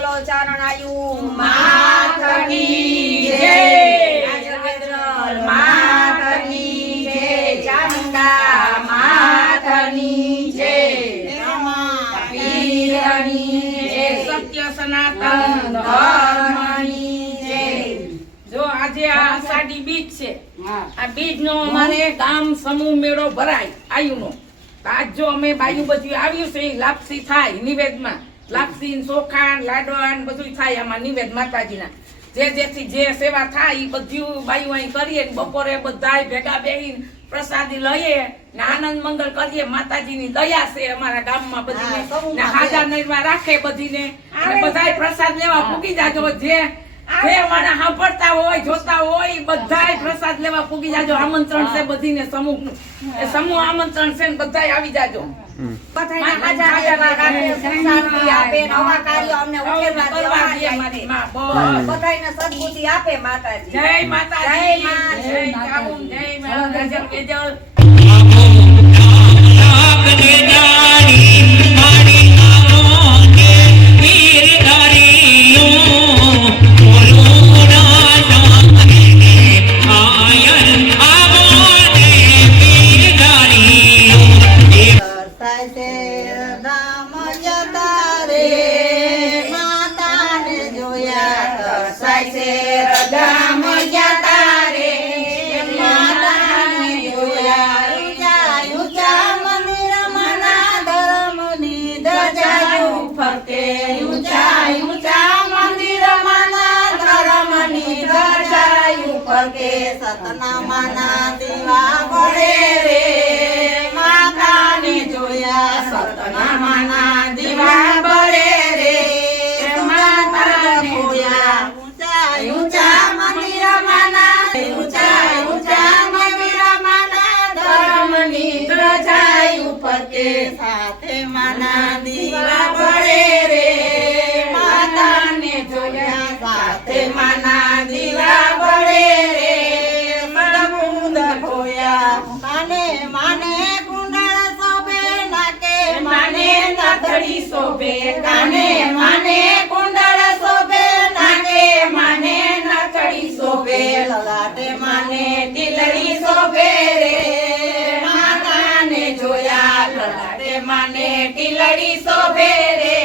બોલો ચારણ આયુ માતની જય આજગેદ્રલ માતની જય ચામુંડા માતની જય પીરની જય સત્ય સનાતન ધર્મની જય જો આજે આ આષાઢી બીજ છે આ બીજ નો અમારે ગામ સમૂહ મેળો ભરાય આયુનો આજ જો અમે બાયુ બધું આવ્યું છે લાપસી થાય નિવેદમાં લાપસી ચોખા લાડવા બધું થાય આમાં નિવેદ માતાજીના જેથી જે સેવા થાય એ બધું બાયુ અહીં કરીએ બપોરે બધાય ભેગા બેહીને પ્રસાદી લઈએ ને આનંદ મંગળ કરીએ માતાજીની દયા છે અમારા ગામમાં બધીને ને હાજર નરમાં રાખે બધીને અને બધાય પ્રસાદ લેવા પૂગી જાજો જે અમારા સાંભળતા હોય જોતા હોય બધાય પ્રસાદ લેવા પૂગી જાજો આમંત્રણ છે બધીને સમૂહનું એ સમૂહ આમંત્રણ છે ને બધાય આવી જાજો બધાને હાજર રાખે સંસારથી આપે નવા કાર્યો અમને ઉકેલવા દેવા બધાને સદબુદ્ધિ આપે માતાજી જય માતાજી જય ચામુંડ જય જય કેજલ સતના માના દીવા પડે રે માતાને જોયા સતના માના દીવા પડે રે માતાને જોયા ઊંચા ઊંચા મંદિર માના ઊંચા મંદિર માના ધર્મની ધજા ઉપર કે સાથે માના દીવા પડે રે માતાને જોયા સાથે માના દીવા પડે શોભે કાને માને કુંડળ શોભે નાકે માને નથડી શોભે લલાટે માને ટીલડી શોભે રે માતાને જોયા લલાટે માને ટીલડી શોભે રે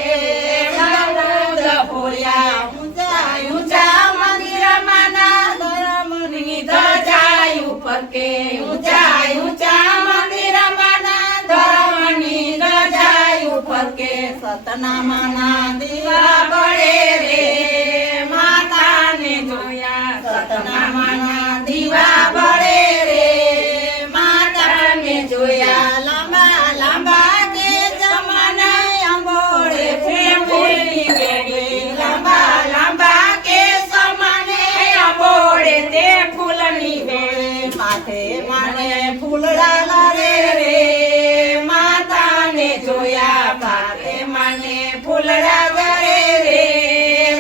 મનમુદ ભોળ્યા ઊંચા ઊંચા મંદિર માના ધર્મની ધજા ઉપર કે ઊંચા ઊંચા મંદિર માના ધર્મની ધજા ઉપર કે સતના માના દીવા પડે રે માતાને જોયા સતના માના દીવા પડે રે માતાને જોયા લાંબા લાંબા કે જમાના અંબોળે ફૂલની વેડી લાંબા લાંબા કે સમાને અંબોળે તે ફૂલની વેડી માથે માને ફૂલડા લારે રે માતાને જોયા પાતે માને ફૂલડા ગરે રે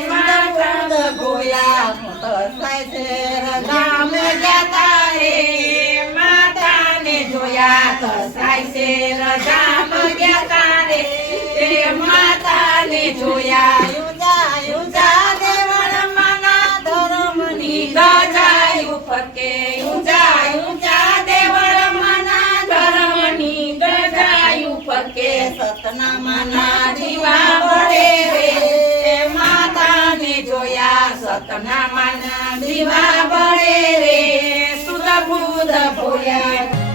મનમુદ ભોયા તરસાય છે ગામ જતા રે માતાને જોયા તરસાય છે ગામ જતા રે માતાને જોયા ઊંચા ઊંચા દેવળ માના ધર્મની ધજા ઉપર કે ઊંચા ઊંચા દેવળ માના ધર્મની ધજા ઉપર કે સતના માના દીવા પડે રે માતાને જોયા સતના માના દીવા પડે રે સુધ બુધ ભોયા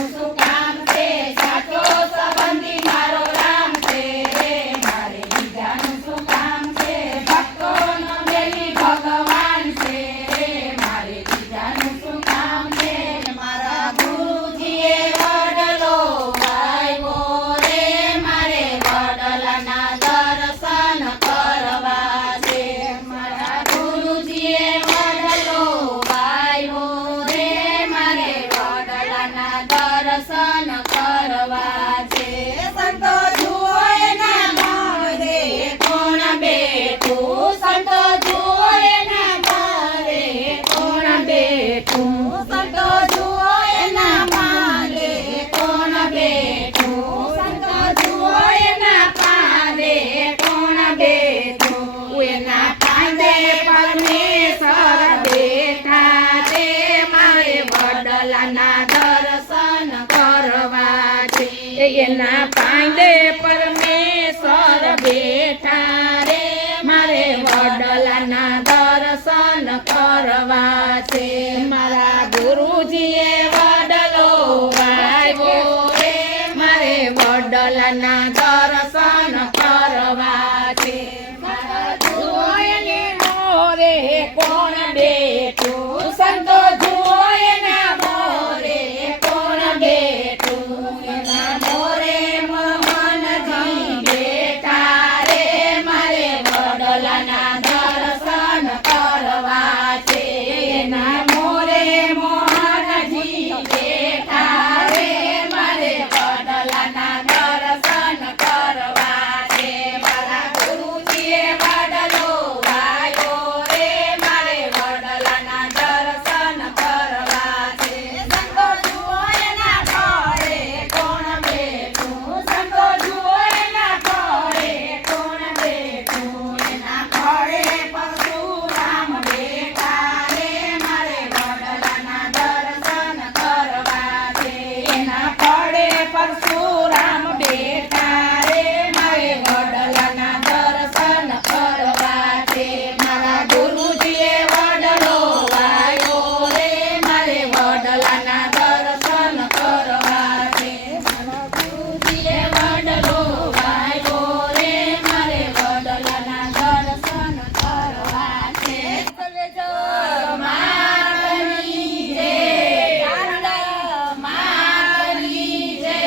બીજાનું શું કામ છે સાચો સંબંધી મારો રામ છે રે મારે બીજાનું શું કામ છે ભક્તોનો બેલી ભગવાન છે રે મારે બીજાનું શું કામ છે મારા ગુરુજીએ વડલો વાવ્યો રે મારે વડલાના દર્શન કરવા છે મારા ગુરુજીએ વડલો વાવ્યો રે મારે વડલાના દર્શન કરવા છે સંતો જુઓ એના મોરે કોણ બેઠું સંતો જુઓ એના મોરે કોણ બેઠું સંતો જુઓ એના પાદે કોણ બેઠું સંતો જુઓ એના પાદે કોણ બેઠું એના પાદે પરમેશ્વર બેઠા છે મારે વડલાના દર્શન કરવા છે એના પાંડે પરમેશ્વર બેઠા રે મારે વડલાના દર્શન કરવા છે મારા ગુરુજીએ વડલો વાવ્યો રે મારે વડલાના દર્શન કરવા છે મારા જુઓ એને મોરે કોણ બેઠું સંતો જુઓ એના મોરે કોણ બેઠું એના મોરે મોહનજી બેઠા રે મારે વડલાના દર્શન કરવા છે એના મોરે મોહનજી બેઠા રે મારે વડલાના દર્શન કરવા છે મારા ગુરુજીએ વડલો વાવ્યો રે મારે વડલાના દર્શન કરવા છે સંતો જુઓ એના ઘરે કોણ બેઠું સંતો જુઓ એના ઘરે કોણ બેઠું એના ઘરે પરશુરામ બેઠા રે મારે વડલાના દર્શન કરવા છે એના ઘરે પરશુરામ બેઠા રે મારે વડલાના દર્શન કરવા છે મારા ગુરુજીએ વડલો વાવ્યો રે મારે વડલાના દર્શન કરવા છે મારા ગુરુજીએ વડલો વાવ્યો રે મારે વડલાના દર્શન કરવા છે માતની જય માતની જય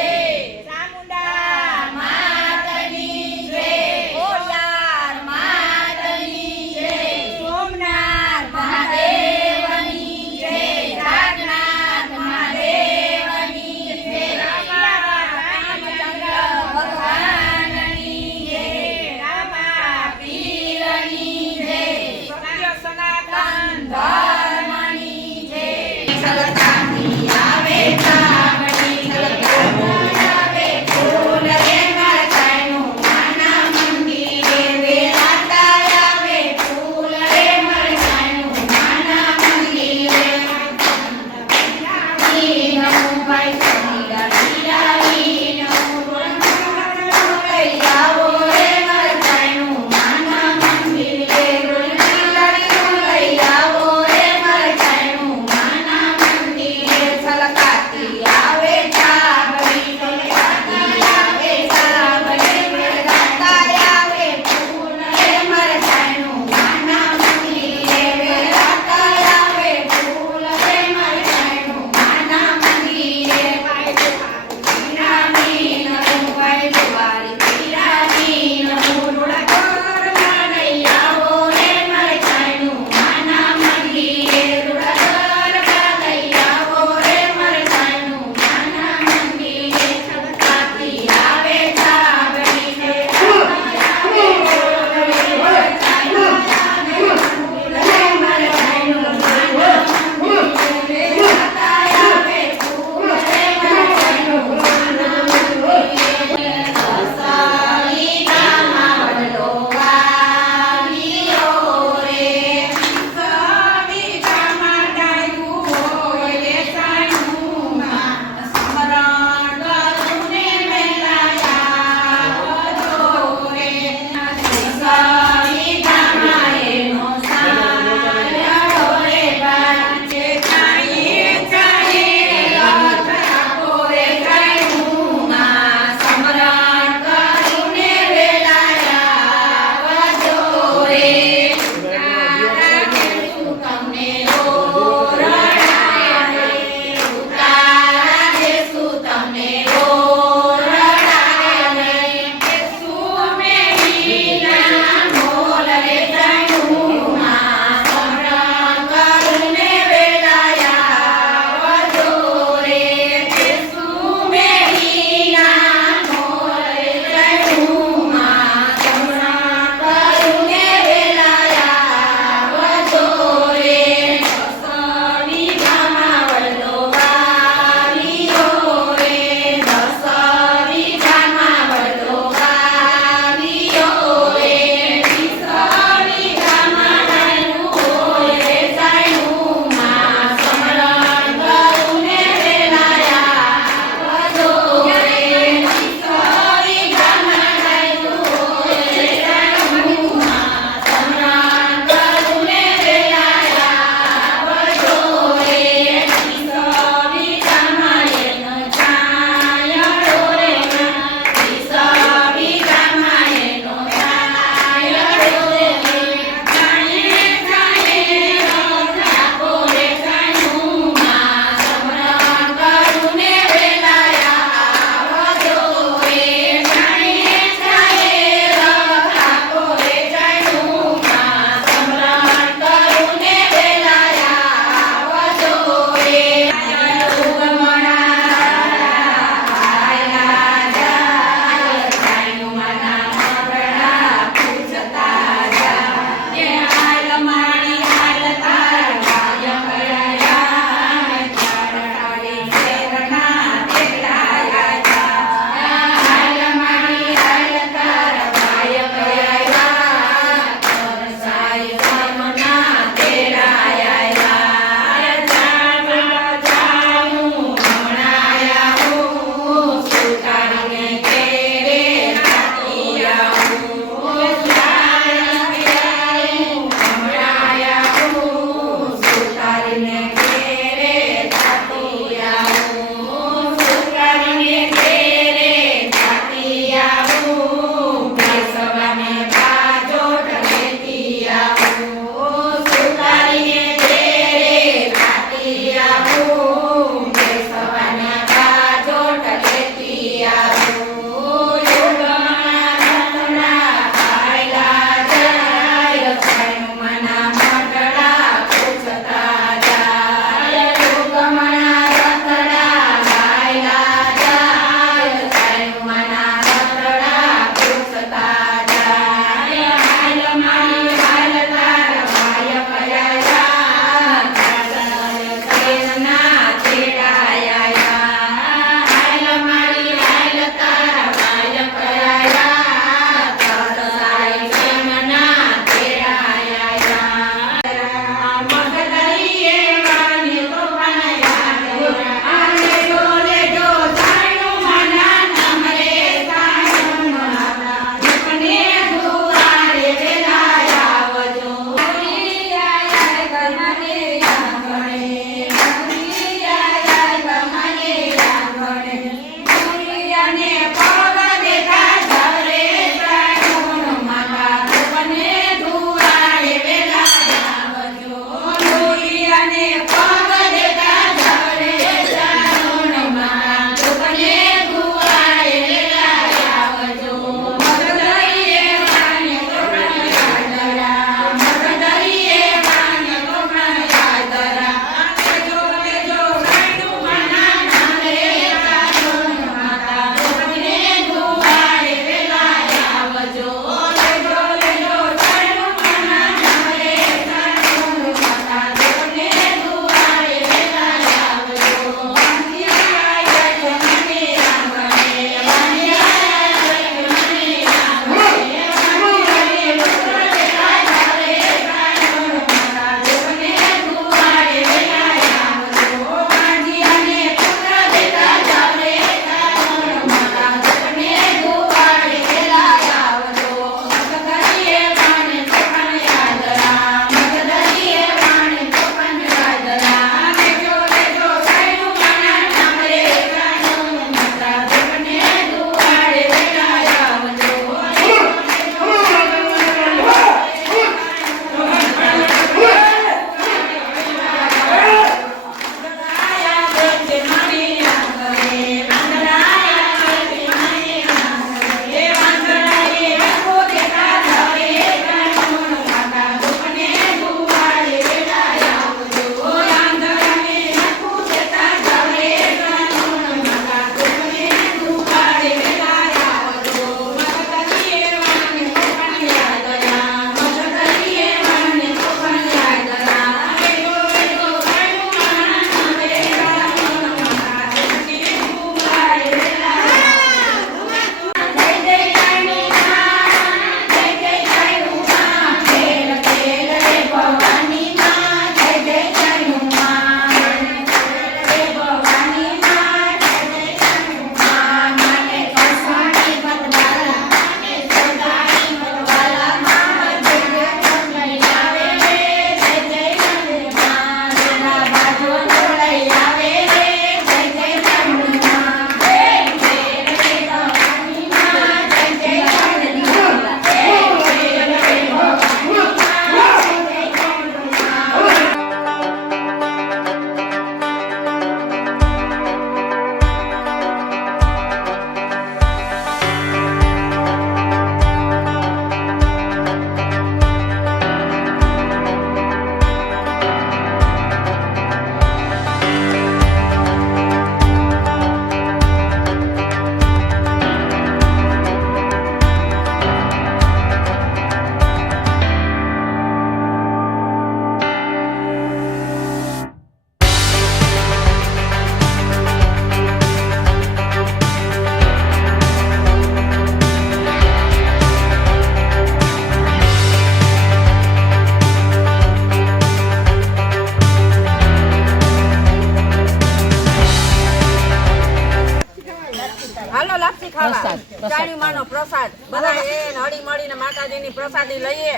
હાલો લાપસી ખાવા ચાણી માનો પ્રસાદ બધા એ હળી મળીને માતાજીની પ્રસાદી લઈએ.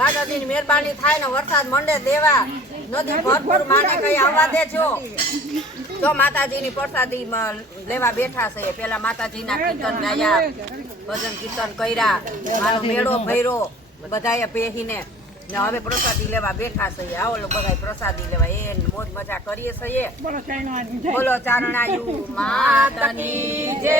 માતાજીની મહેરબાની થાય ને વરસાદ મંડે દેવા નદી ભરપૂર માને કઈ આવવા દેજો. તો માતાજીની પ્રસાદી લેવા બેઠા છે. પેલા માતાજીના કીર્તન ગાયા, ભજન કીર્તન કર્યા, મારો મેળો ભર્યો બધાએ બેહીને ને હવે પ્રસાદી લેવા બેઠા છે. આવો બધા પ્રસાદી લેવા એ મોજ મજા કરીએ છીએ. બોલો ચારણાયુ માતાની જય.